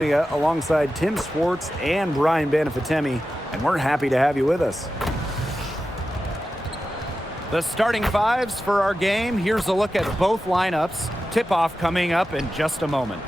alongside Tim Swartz and Brian Banafitemi, and we're happy to have you with us. The starting fives for our game. Here's a look at both lineups. Tip-off coming up in just a moment.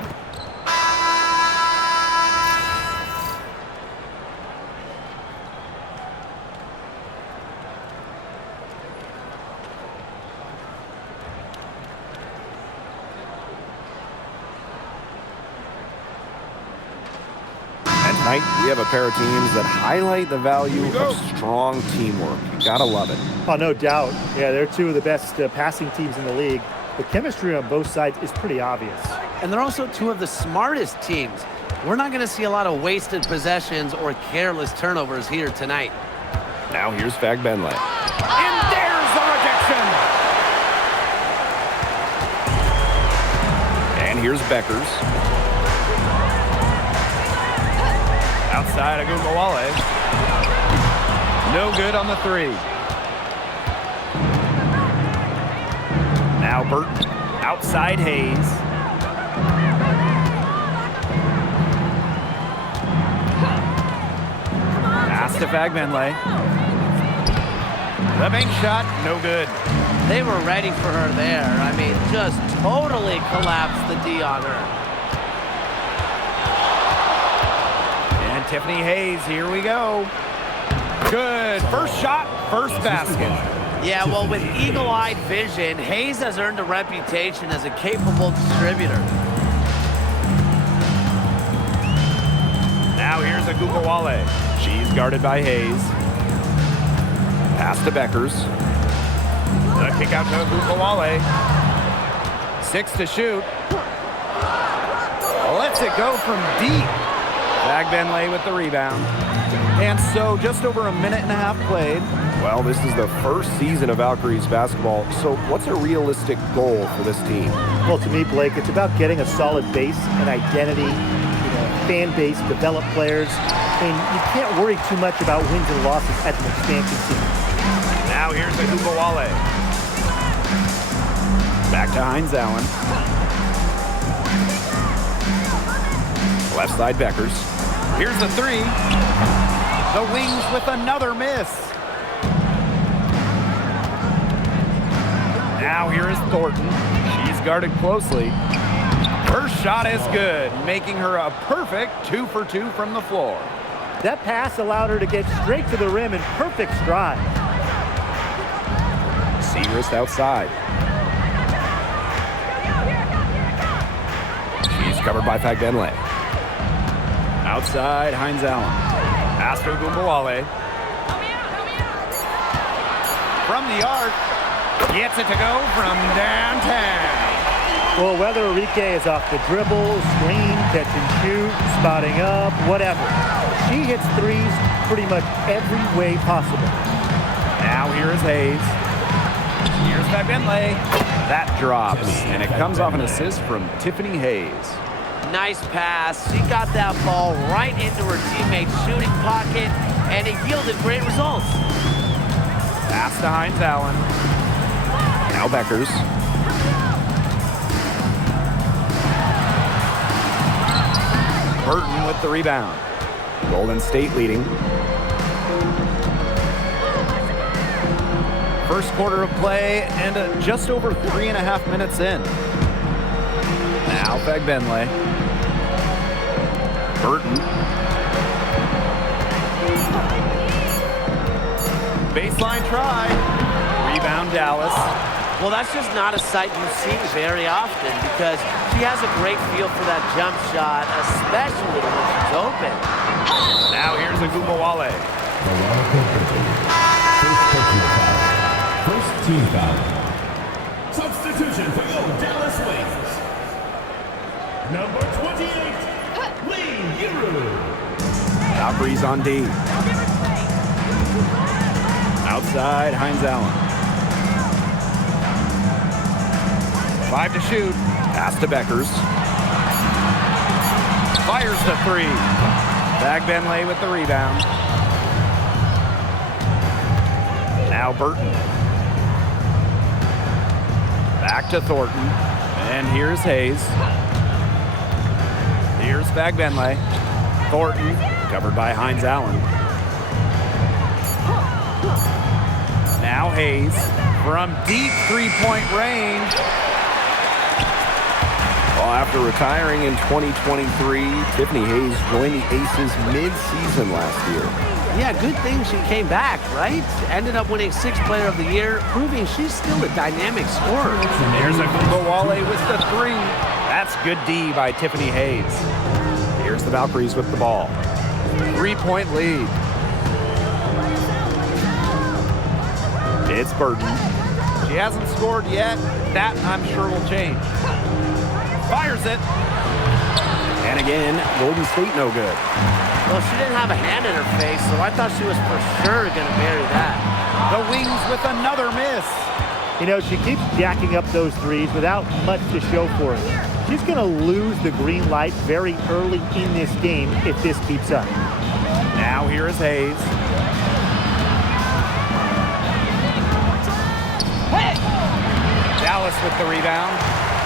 Tonight, we have a pair of teams that highlight the value of strong teamwork. You gotta love it. Oh, no doubt. Yeah, they're two of the best passing teams in the league. The chemistry on both sides is pretty obvious. And they're also two of the smartest teams. We're not going to see a lot of wasted possessions or careless turnovers here tonight. Now here's Fagbenle. And there's the rejection! And here's Beckers. Outside of Gugawale. No good on the three. Now Burton. Outside Hayes. Pass to Fagbenle. The bank shot, no good. They were ready for her there. I mean, just totally collapsed the D on her. Tiffany Hayes, here we go. Good. First shot, first basket. Yeah, well, with eagle-eyed vision, Hayes has earned a reputation as a capable distributor. Now here's a Gugawale. She's guarded by Hayes. Pass to Beckers. The kick out to Gugawale. 6 to shoot. Lets it go from deep. Fagbenle with the rebound. And so just over a minute and a half played. Well, this is the first season of Valkyries basketball, so what's a realistic goal for this team? Well, to me, Blake, it's about getting a solid base, an identity, fan base, develop players. And you can't worry too much about wins and losses as an expansion team. Now here's the Gugawale. Back to Hines Allen. Left side Beckers. Here's the three. The Wings with another miss. Now here is Thornton. She's guarded closely. Her shot is good, making her a perfect 2 for 2 from the floor. That pass allowed her to get straight to the rim in perfect stride. Segrist outside. She's covered by Fagbenle. Outside, Hines Allen. Pass to Gugawale. From the arc. Gets it to go from downtown. Well, whether Enrique is off the dribble, screen, catch and shoot, spotting up, whatever. She hits threes pretty much every way possible. Now here is Hayes. Here's Fagbenle. That drops, and it comes off an assist from Tiffany Hayes. Nice pass. She got that ball right into her teammate's shooting pocket, and it yielded great results. Pass to Hines Allen. Now Beckers. Burton with the rebound. Golden State leading. First quarter of play and just over 3.5 minutes in. Now Fagbenle. Burton. Baseline try. Rebound Dallas. Well, that's just not a sight you see very often because she has a great feel for that jump shot, especially when she's open. Now here's a Gugawale. First team foul. Substitution for your Dallas Wings. Number 28, Lee Yuru. Valkyrie's on D. Outside, Hines Allen. 5 to shoot. Pass to Beckers. Fires the three. Fagbenle with the rebound. Now Burton. Back to Thornton. And here's Hayes. Here's Fagbenle. Thornton, covered by Hines Allen. Now Hayes from deep three-point range. Well, after retiring in 2023, Tiffany Hayes joined the Aces mid-season last year. Yeah, good thing she came back, right? Ended up winning 6th Player of the Year, proving she's still a dynamic scorer. Here's a Wale with the three. That's good D by Tiffany Hayes. Here's the Valkyries with the ball. 3-point lead. It's Burton. She hasn't scored yet. That, I'm sure, will change. Fires it. And again, Golden State no good. Well, she didn't have a hand in her face, so I thought she was for sure going to bury that. The Wings with another miss. You know, she keeps jacking up those threes without much to show for it. She's going to lose the green light very early in this game if this keeps up. Now here is Hayes. Dallas with the rebound.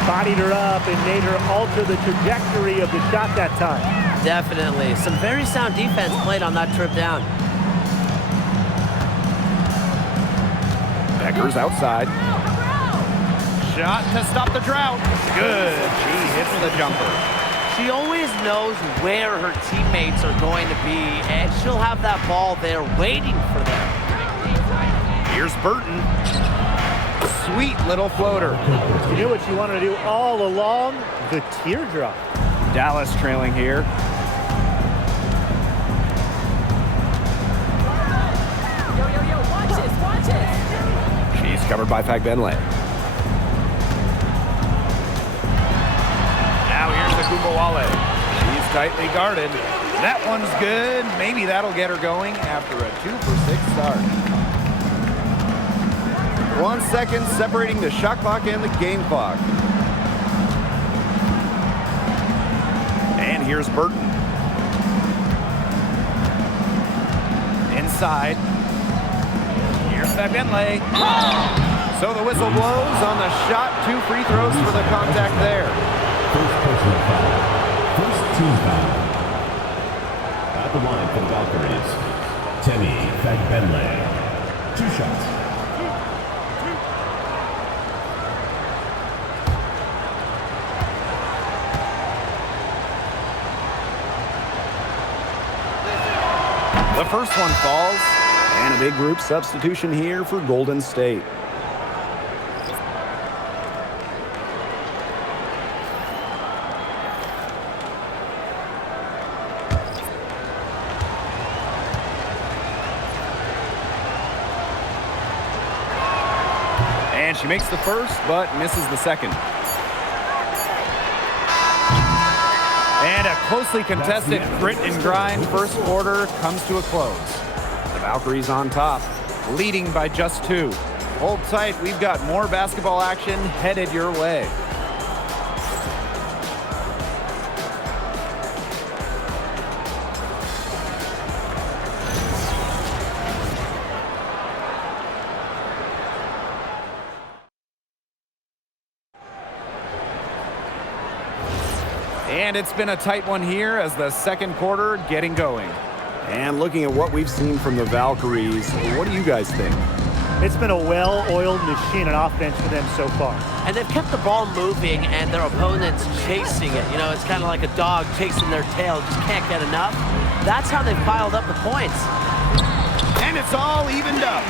Bodied her up and made her alter the trajectory of the shot that time. Definitely. Some very sound defense played on that trip down. Becker's outside. Shot to stop the drought. Good. She hits the jumper. She always knows where her teammates are going to be, and she'll have that ball there waiting for them. Here's Burton. Sweet little floater. You knew what she wanted to do all along? The teardrop. Dallas trailing here. Watch this. She's covered by Fagbenle. Now here's the Wale. She's tightly guarded. That one's good. Maybe that'll get her going after a 2-for-6 start. 1 second separating the shot clock and the game clock. And here's Burton. Inside. Here's Fagbenle. So the whistle blows on the shot. 2 free throws for the contact there. First personal foul. First team foul. At the line for the Valkyries, Temi Fagbenle. 2 shots. The first one falls, and a big group substitution here for Golden State. And she makes the first, but misses the second. And a closely contested grit and grind first quarter comes to a close. The Valkyries on top, leading by just 2. Hold tight, we've got more basketball action headed your way. And it's been a tight one here as the second quarter getting going. And looking at what we've seen from the Valkyries, what do you guys think? It's been a well-oiled machine on offense for them so far. And they've kept the ball moving and their opponents chasing it. You know, it's kind of like a dog chasing their tail, just can't get enough. That's how they've piled up the points. And it's all evened up.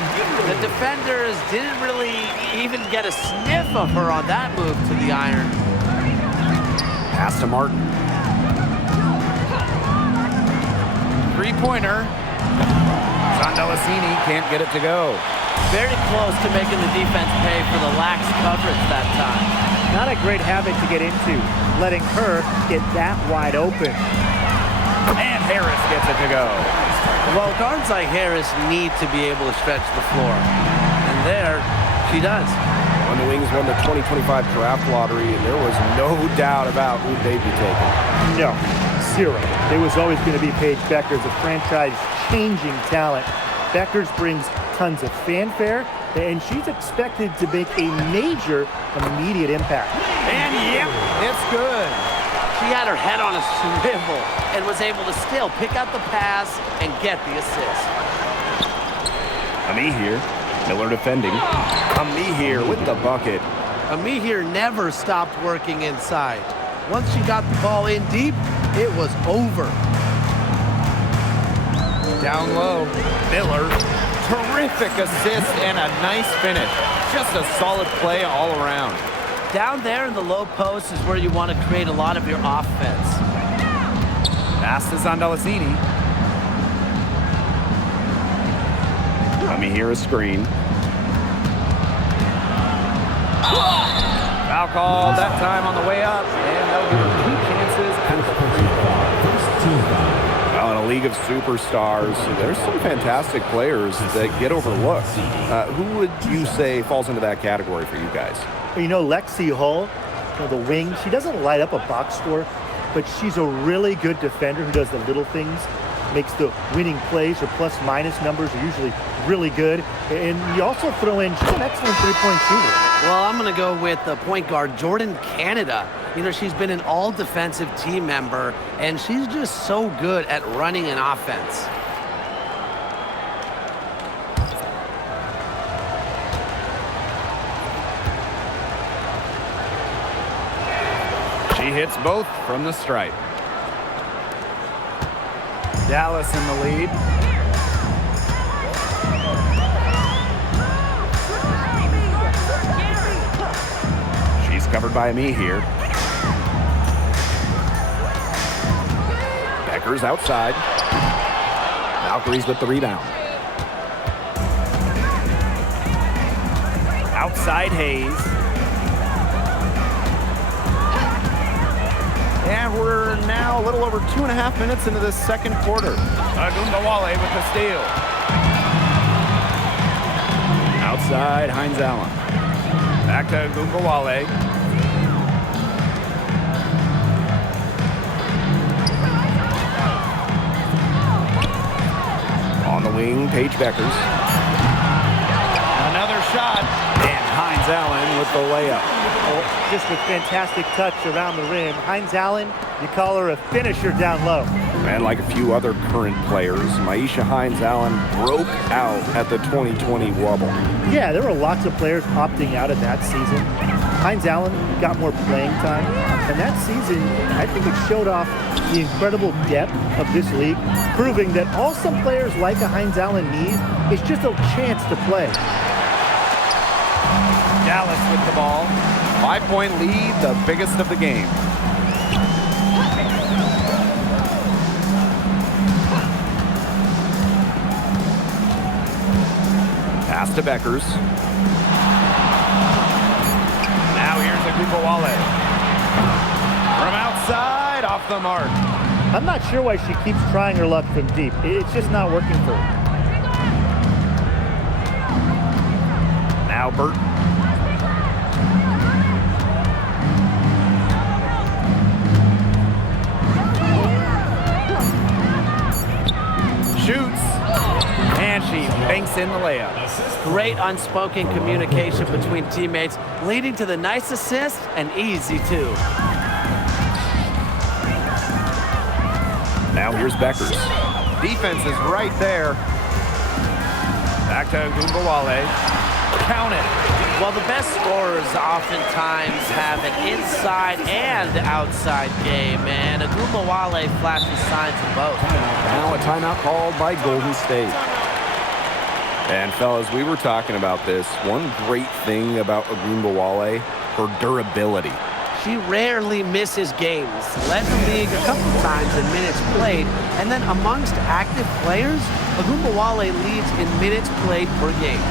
The defenders didn't really even get a sniff of her on that move to the iron. Pass to Martin. Three-pointer. Zondelicini can't get it to go. Very close to making the defense pay for the lax coverage that time. Not a great habit to get into, letting her get that wide open. And Harris gets it to go. Well, guards like Harris need to be able to stretch the floor. And there, she does. When the Wings won the 2025 draft lottery, there was no doubt about who they'd be taking. No, 0. It was always going to be Paige Bueckers, a franchise-changing talent. Bueckers brings tons of fanfare, and she's expected to make a major immediate impact. And yep, it's good. She She had her head on a swivel and was able to still pick out the pass and get the assist. Ami here. Miller defending. Ami here with the bucket. Amihir never stopped working inside. Once she got the ball in deep, it was over. Down low, Miller. Terrific assist and a nice finish. Just a solid play all around. Down there in the low post is where you want to create a lot of your offense. Pass is on Dalasini. Ami here a screen. Foul call that time on the way up, and that'll give her 2 chances at the free throw. First team foul. Well, in a league of superstars, there's some fantastic players that get overlooked. Who would you say falls into that category for you guys? You know, Lexi Hull, the wing, she doesn't light up a box score, but she's a really good defender who does the little things, makes the winning plays. Her plus-minus numbers are usually really good. And you also throw in, she's an excellent three-point shooter. Well, I'm going to go with the point guard, Jordan Canada. You know, she's been an all-defensive team member, and she's just so good at running an offense. She hits both from the stripe. Dallas in the lead. She's covered by me here. Becker's outside. Valkyries with the rebound. Outside Hayes. And we're now a little over 2.5 minutes into this second quarter. Agumbawale with the steal. Outside, Hines Allen. Back to Agumbawale. On the wing, Paige Beckers. Another shot. And Hines Allen with the layup. Oh, just a fantastic touch around the rim. Hines Allen, you call her a finisher down low. And like a few other current players, Maisha Hines Allen broke out at the 2020 Wubble. Yeah, there were lots of players opting out of that season. Hines Allen got more playing time. And that season, I think it showed off the incredible depth of this league, proving that all some players like a Hines Allen need is just a chance to play. Dallas with the ball. 5-point lead, the biggest of the game. Pass to Beckers. Now here's Agumbawale. From outside, off the mark. I'm not sure why she keeps trying her luck from deep. It's just not working for her. Now Burton. Shoots. And she banks in the layup. Great unspoken communication between teammates, leading to the nice assist and easy two. Now here's Beckers. Defense is right there. Back to Agumbawale. Count it. Well, the best scorers oftentimes have an inside and outside game, and Agumbawale flashes signs of both. Now a timeout called by Golden State. And fellas, we were talking about this. One great thing about Agumbawale, her durability. She rarely misses games, led the league a couple times in minutes played, and then amongst active players, Agumbawale leads in minutes played per game.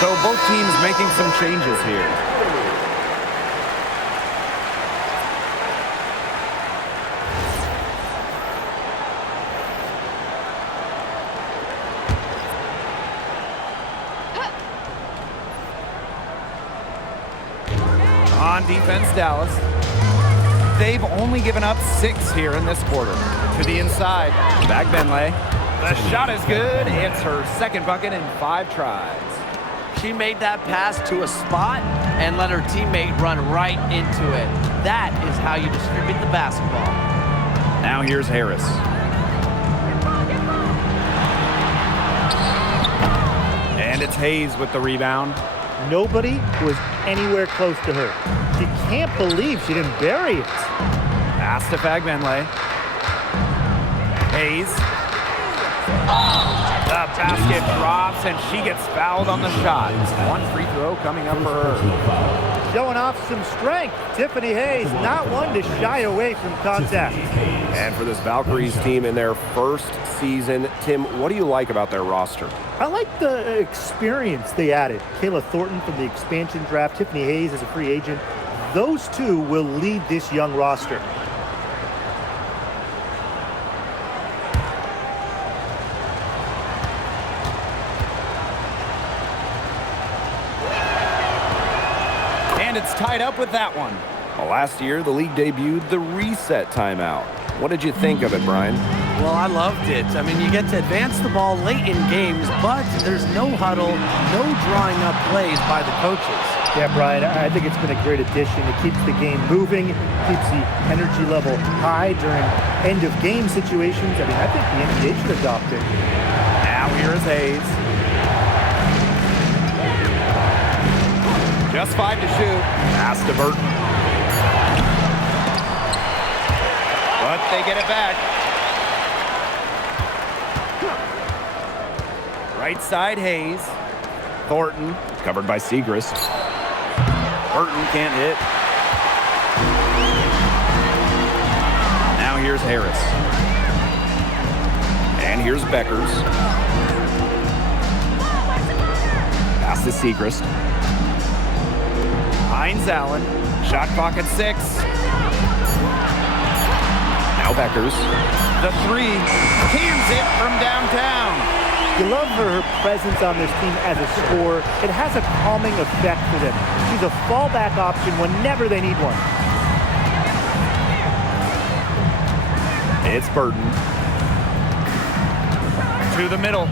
So both teams making some changes here. On defense, Dallas. They've only given up 6 here in this quarter. To the inside, back Benley. The shot is good. It's her second bucket in 5 tries. She made that pass to a spot and let her teammate run right into it. That is how you distribute the basketball. Now here's Harris. And it's Hayes with the rebound. Nobody was anywhere close to her. She can't believe she didn't bury it. Pass to Fagbenley. Hayes. The basket drops, and she gets fouled on the shot. 1 free throw coming up for her. Showing off some strength. Tiffany Hayes, not one to shy away from contact. And for this Valkyries team in their first season, Tim, what do you like about their roster? I like the experience they added. Kayla Thornton from the expansion draft, Tiffany Hayes as a free agent. Those two will lead this young roster. And it's tied up with that one. Well, last year, the league debuted the reset timeout. What did you think of it, Brian? Well, I loved it. I mean, you get to advance the ball late in games, but there's no huddle, no drawing up plays by the coaches. Yeah, Brian, I think it's been a great addition. It keeps the game moving, keeps the energy level high during end-of-game situations. I mean, I think the NBA should adopt it. Now here is Hayes. Just 5 to shoot. Pass to Burton. But they get it back. Right side, Hayes. Thornton, covered by Segrist. Burton can't hit. Now here's Harris. And here's Beckers. Pass to Segrist. Hines Allen. Shot clock at 6. Now Beckers. The 3. Cans it from downtown. You love her presence on this team as a scorer. It has a calming effect for them. She's a fallback option whenever they need one. It's Burton. To the middle.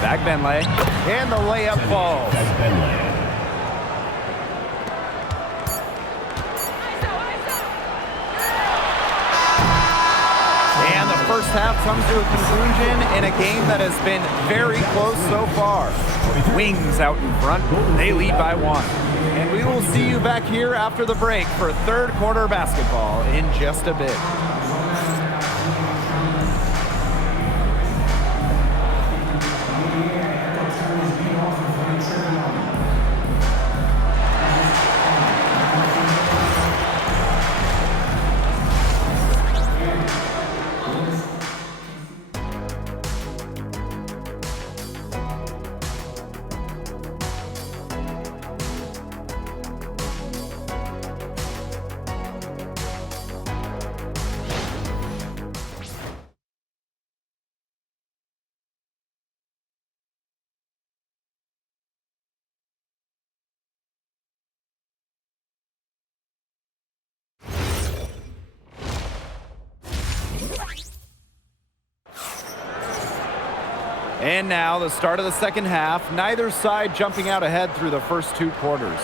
Back Benley. And the layup falls. And the first half comes to a conclusion in a game that has been very close so far. Wings out in front. They lead by 1. And we will see you back here after the break for third quarter basketball in just a bit. And now the start of the second half. Neither side jumping out ahead through the first 2 quarters.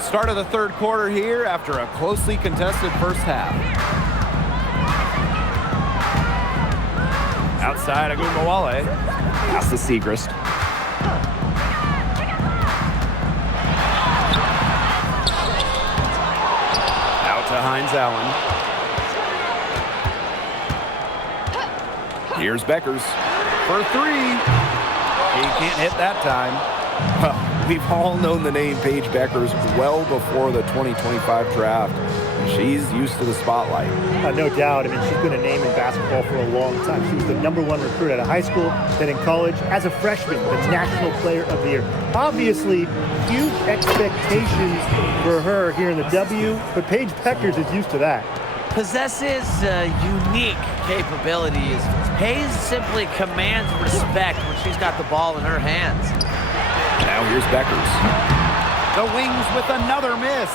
Start of the third quarter here after a closely contested first half. Outside Agumbawale. Pass to Segrist. Out to Hines Allen. Here's Beckers for three. He can't hit that time. Well, we've all known the name Paige Beckers well before the 2025 draft. She's used to the spotlight. No doubt. I mean, she's been a name in basketball for a long time. She was the #1 recruit out of high school, then in college. As a freshman, the National Player of the Year. Obviously, huge expectations for her here in the W, but Paige Beckers is used to that. Possesses unique capabilities. Hayes simply commands respect when she's got the ball in her hands. Now here's Beckers. The Wings with another miss.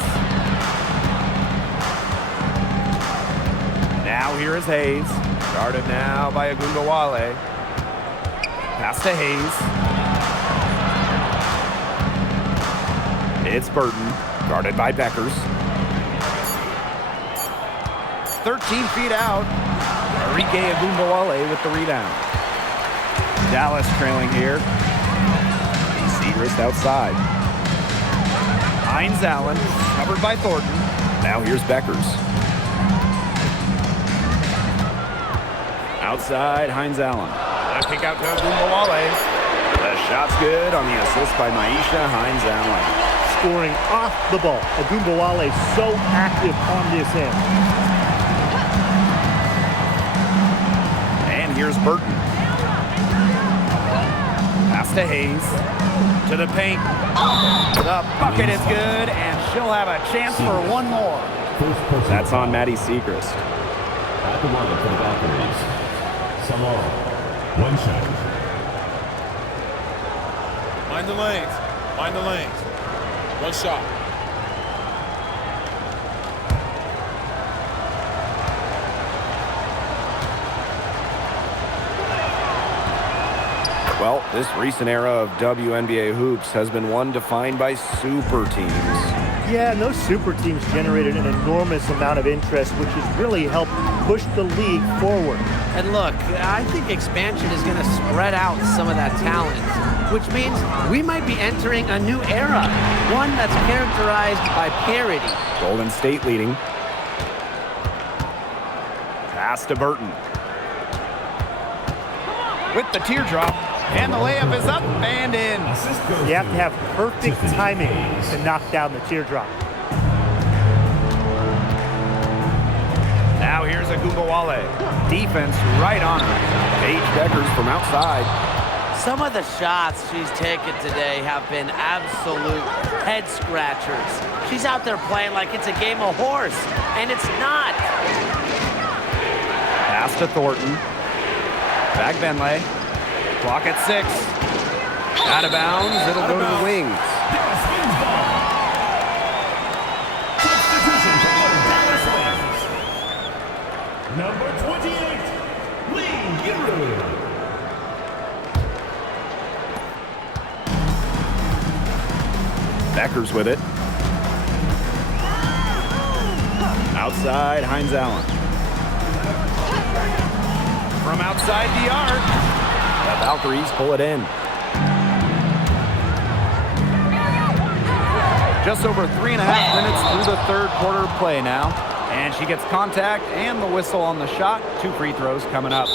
Now here is Hayes. Guarded now by Agumbawale. Pass to Hayes. It's Burton. Guarded by Beckers. 13 feet out. Enrique Agumbawale with the rebound. Dallas trailing here. Segrist outside. Hines Allen covered by Thornton. Now here's Beckers. Outside, Hines Allen. A kick out to Agumbawale. The shot's good on the assist by Maisha Hines Allen. Scoring off the ball. Agumbawale so active on this end. And here's Burton. Pass to Hayes. To the paint. The bucket is good, and she'll have a chance for one more. That's on Maddie Segrist. At the line for the Valkyries. Samal, one shot. Mind the lanes. Mind the lanes. One shot. Well, this recent era of WNBA hoops has been one defined by super teams. Yeah, and those super teams generated an enormous amount of interest, which has really helped push the league forward. And look, I think expansion is going to spread out some of that talent, which means we might be entering a new era, one that's characterized by parity. Golden State leading. Pass to Burton. With the teardrop, and the layup is up and in. You have to have perfect timing to knock down the teardrop. Now here's Agumbawale. Defense right on her. Paige Beckers from outside. Some of the shots she's taken today have been absolute head scratchers. She's out there playing like it's a game of horse, and it's not. Pass to Thornton. Back Benley. Clock at 6. Out of bounds. It'll go to the Wings. Number 28, Lee Giroux. Beckers with it. Outside, Hines Allen. From outside the arc. The Valkyries pull it in. Just over 3.5 minutes through the third quarter play now. And she gets contact and the whistle on the shot. 2 free throws coming up.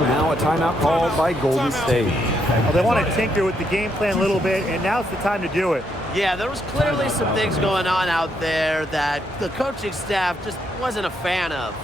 Now a timeout called by Golden State. Well, they want to tinker with the game plan a little bit, and now's the time to do it. Yeah, there was clearly some things going on out there that the coaching staff just wasn't a fan of.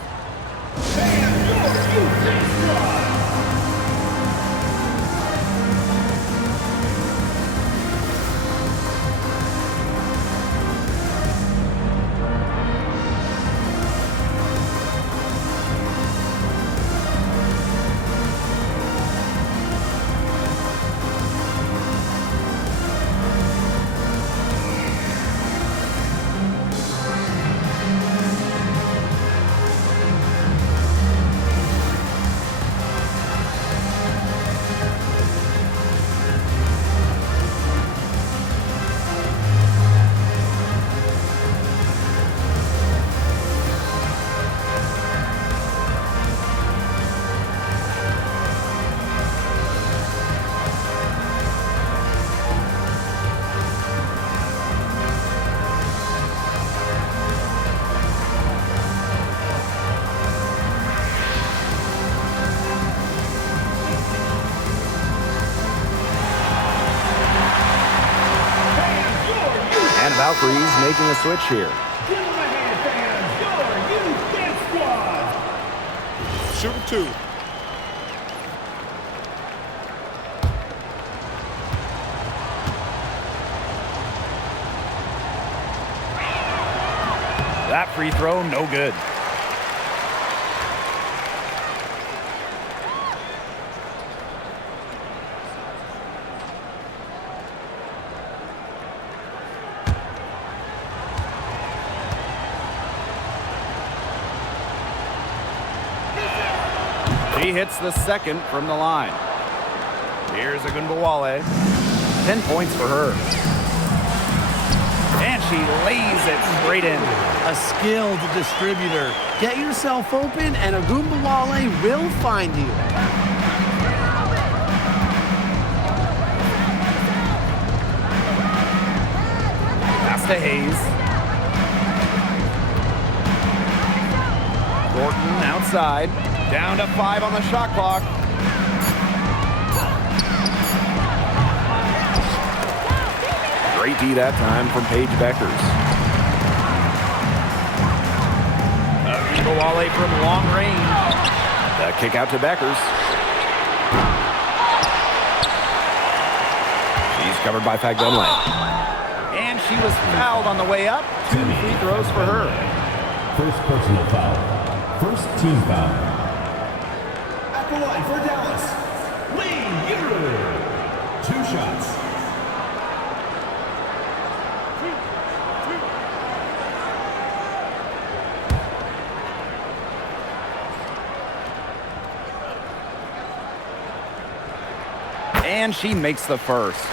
And Valkyrie's making a switch here. Shooting 2. That free throw, no good. She hits the second from the line. Here's Ogunbowale. 10 points for her. And she lays it straight in. A skilled distributor. Get yourself open, and Ogunbowale will find you. Pass to Hayes. Thornton outside. Down to 5 on the shot clock. Great D that time from Paige Beckers. Ogunbowale from long range. The kick out to Beckers. She's covered by Fagbenle. And she was fouled on the way up. 2 free throws for her. First personal foul. First team foul. At the line for Dallas, Lee Giroux. 2 shots. And she makes the first.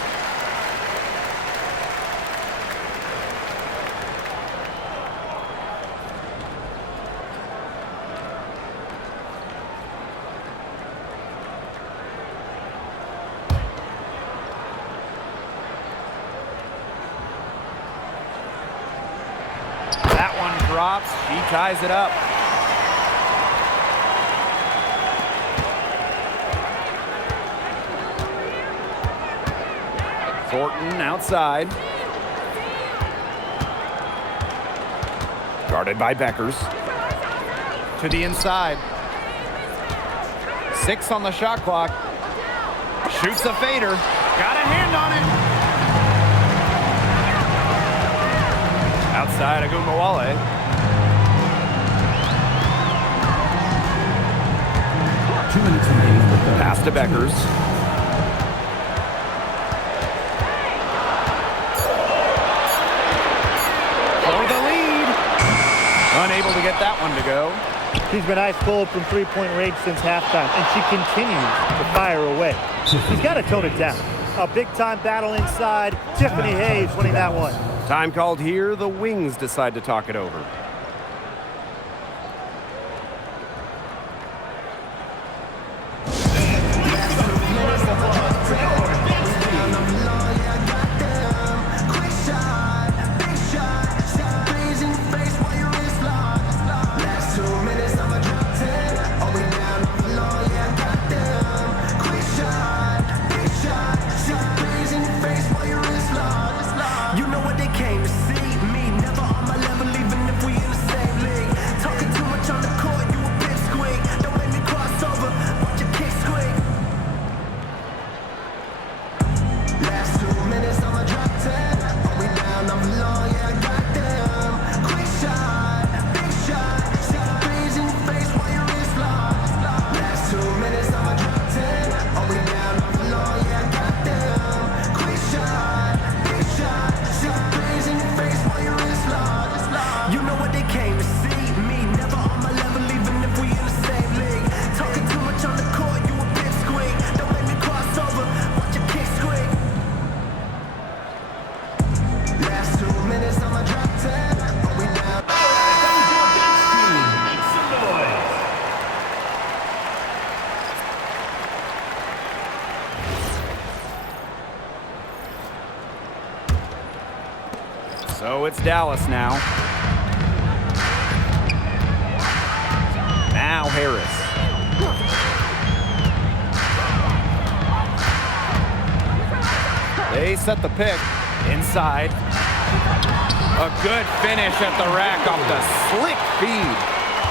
That one drops. She ties it up. Thornton outside. Guarded by Beckers. To the inside. 6 on the shot clock. Shoots a fader. Got a hand on it. Outside Ogunbowale. Pass to Beckers. Unable to get that one to go. She's been ice cold from three-point range since halftime, and she continues to fire away. She's got to tone it down. A big-time battle inside. Tiffany Hayes winning that one. Time called here. The Wings decide to talk it over. So it's Dallas now. Now Harris. They set the pick. side. A good finish at the rack off the slick feed.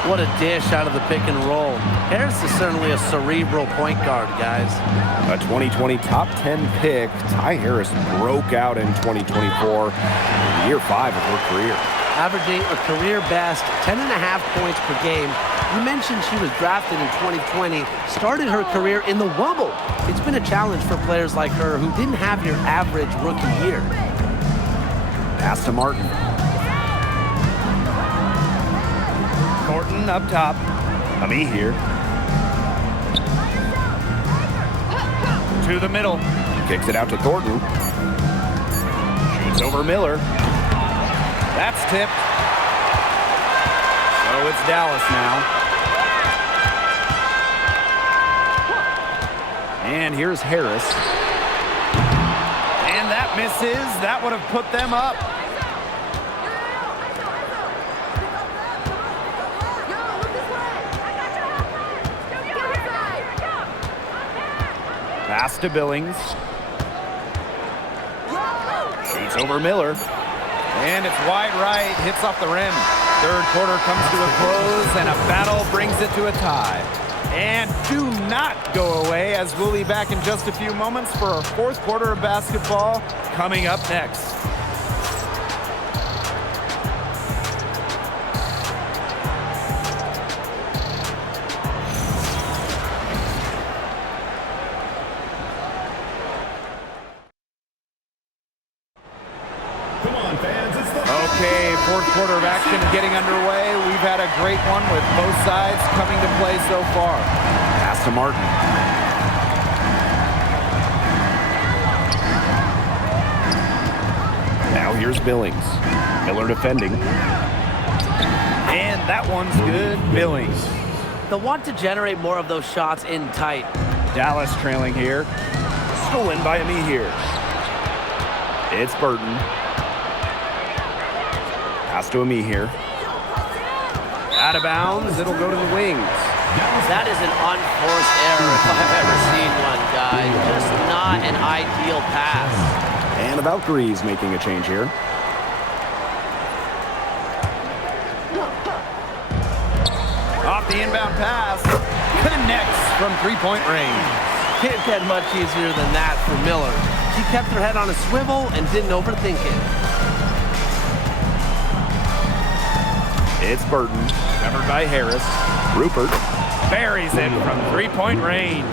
What a dish out of the pick and roll. Harris is certainly a cerebral point guard, guys. A 2020 top 10 pick, Ty Harris broke out in 2024, year 5 of her career. Averaging a career best 10.5 points per game. You mentioned she was drafted in 2020, started her career in the wubble. It's been a challenge for players like her who didn't have your average rookie year. Pass to Martin. Thornton up top. Ami here. To the middle. Kicks it out to Thornton. Shoots over Miller. That's tipped. So it's Dallas now. And here's Harris. And that misses. That would have put them up. Pass to Billings. Shoots over Miller. And it's wide right, hits off the rim. Third quarter comes to a close, and a battle brings it to a tie. And do not go away, as we'll be back in just a few moments for our fourth quarter of basketball coming up next. Okay, fourth quarter of action getting underway. We've had a great one with both sides coming to play so far. Pass to Martin. Now here's Billings. Miller defending. And that one's good. Billings. They'll want to generate more of those shots in tight. Dallas trailing here. Stolen by Ami here. It's Burton. Pass to Ami here. Out of bounds. It'll go to the wings. That is an unforced error if I've ever seen one, guys. Just not an ideal pass. And the Valkyries making a change here. Off the inbound pass. Connects from three-point range. Can't get much easier than that for Miller. She kept her head on a swivel and didn't overthink it. It's Burton. Covered by Harris. Rupert. Buries it from three-point range.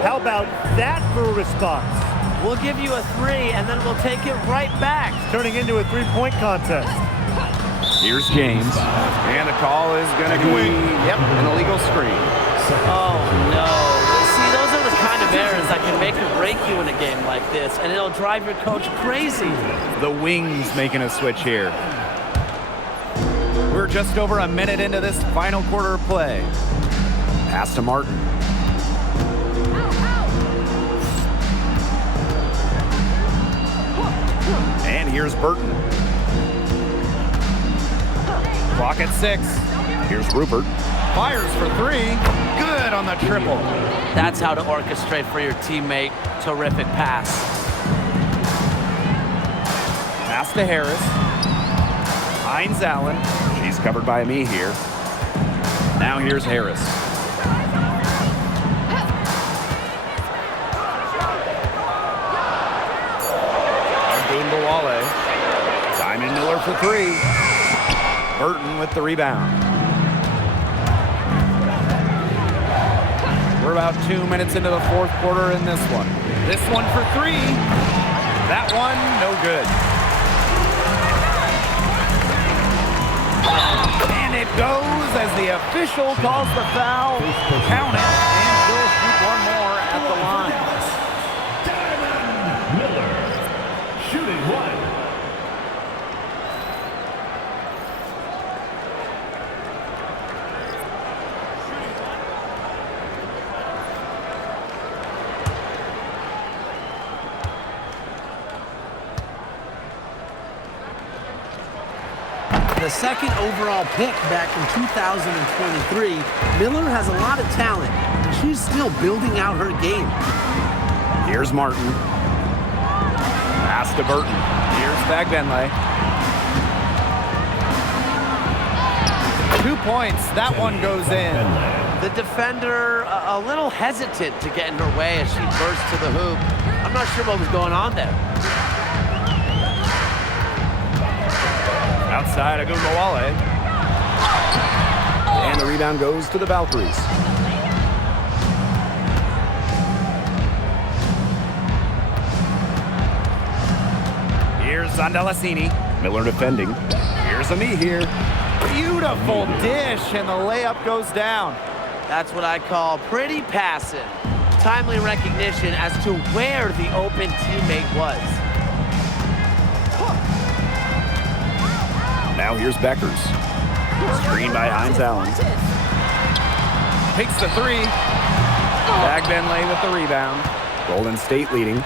How about that for a response? We'll give you a 3, and then we'll take it right back. Turning into a three-point contest. Here's James. And the call is going to be, an illegal screen. Oh, no. See, those are the kind of errors that can make or break you in a game like this, and it'll drive your coach crazy. The wings making a switch here. We're just over a minute into this final quarter of play. Pass to Martin. And here's Burton. Clock at 6. Here's Rupert. Fires for 3. Good on the triple. That's how to orchestrate for your teammate. Terrific pass. Pass to Harris. Hines Allen. She's covered by Ami here. Now here's Harris. Simon Miller for 3. Burton with the rebound. We're about 2 minutes into the fourth quarter in this one. This one for 3. That one, no good. And it goes as the official calls the foul. Count it, and she'll shoot one more at the line. Miller, shooting 1. The second overall pick back in 2023, Miller has a lot of talent. She's still building out her game. Here's Martin. Pass to Burton. Here's Fagbenle. 2 points. That one goes in. The defender a little hesitant to get in her way as she burst to the hoop. I'm not sure what was going on there. Outside Agumbawale. And the rebound goes to the Valkyries. Here's Zandalasini. Miller defending. Here's a me here. Beautiful dish, and the layup goes down. That's what I call pretty passing. Timely recognition as to where the open teammate was. Now here's Beckers. Screen by Hines Allen. Takes the three. Fagbenle with the rebound. Golden State leading.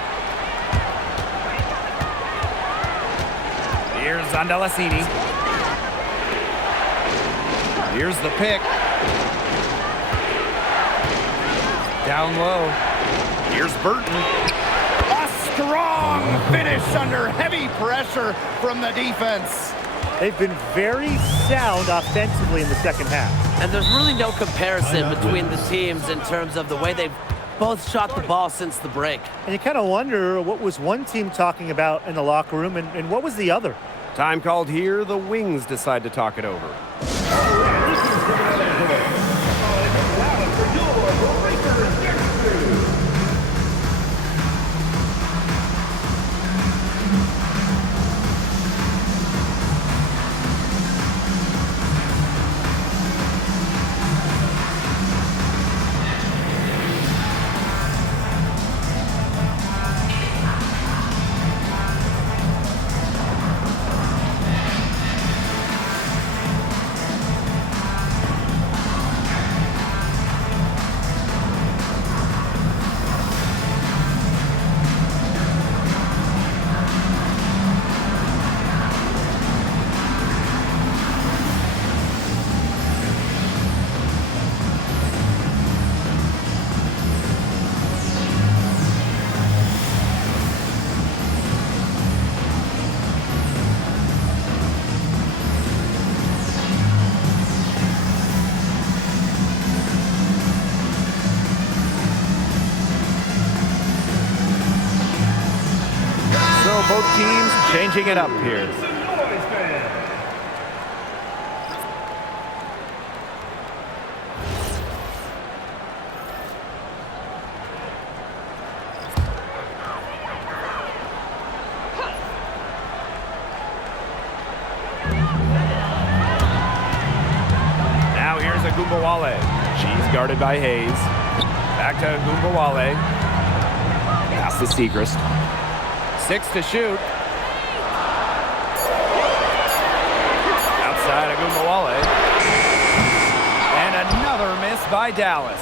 Here's Zandalasini. Here's the pick. Down low. Here's Burton. A strong finish under heavy pressure from the defense. They've been very sound offensively in the second half. And there's really no comparison between the teams in terms of the way they've both shot the ball since the break. And you kind of wonder what was one team talking about in the locker room and what was the other? Time called here. The Wings decide to talk it over. Both teams changing it up here. Now here's Agumbawale. She's guarded by Hayes. Back to Agumbawale. Pass to Segrist. 6 to shoot. Outside Agumbawale. And another miss by Dallas.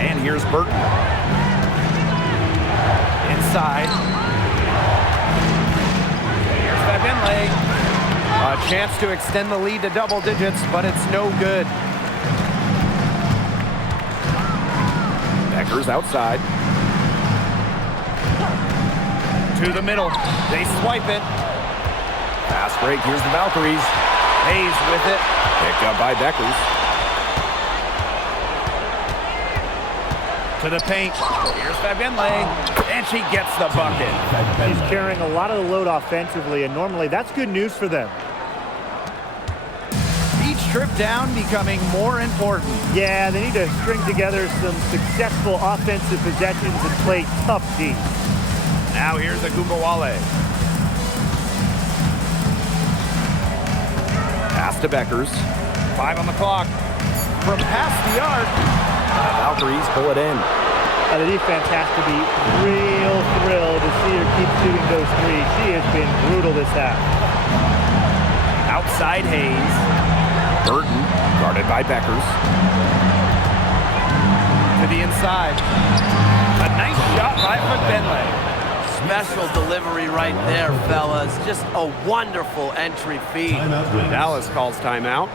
And here's Burton. Inside. Here's Fagbenle. A chance to extend the lead to double digits, but it's no good. Beckers outside. To the middle. They swipe it. Fast break. Here's the Valkyries. Hayes with it. Picked up by Beckers. To the paint. Here's Fagbenle. And she gets the bucket. He's carrying a lot of the load offensively, and normally that's good news for them. Each trip down becoming more important. Yeah, they need to string together some successful offensive possessions and play tough D. Now here's Agumbawale. Pass to Beckers. 5 on the clock. From past the arc. The Valkyries pull it in. The defense has to be real thrilled to see her keep shooting those threes. She has been brutal this half. Outside Hayes. Burton, guarded by Beckers. To the inside. A nice shot by Fagbenle. Special delivery right there, fellas. Just a wonderful entry feed. Dallas calls timeout.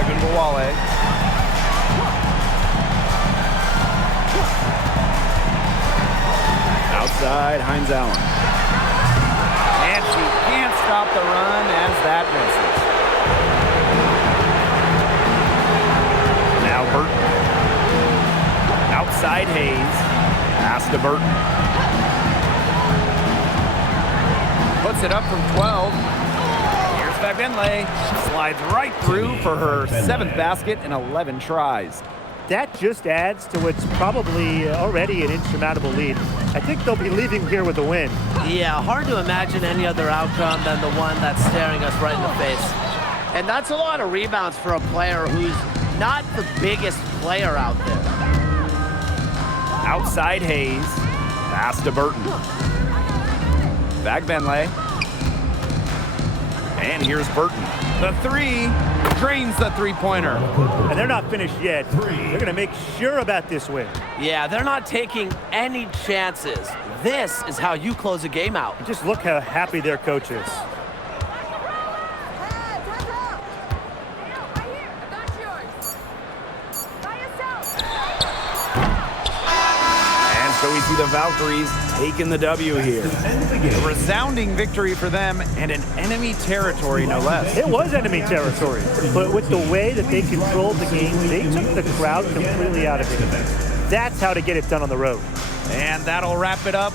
Ogunbowale. Outside, Hines Allen. And she can't stop the run as that misses. Now Burton. Outside Hayes. Pass to Burton. Puts it up from 12. Here's Fagbenle. Slides right through for her 7th basket in 11 tries. That just adds to what's probably already an insurmountable lead. I think they'll be leaving here with a win. Yeah, hard to imagine any other outcome than the one that's staring us right in the face. And that's a lot of rebounds for a player who's not the biggest player out there. Outside Hayes. Pass to Burton. Fagbenle. And here's Burton. The three drains the three-pointer. And they're not finished yet. They're going to make sure about this win. Yeah, they're not taking any chances. This is how you close a game out. Just look how happy their coach is. So we see the Valkyries taking the W here. A resounding victory for them and an enemy territory, no less. It was enemy territory, but with the way that they controlled the game, they took the crowd completely out of it. That's how to get it done on the road. And that'll wrap it up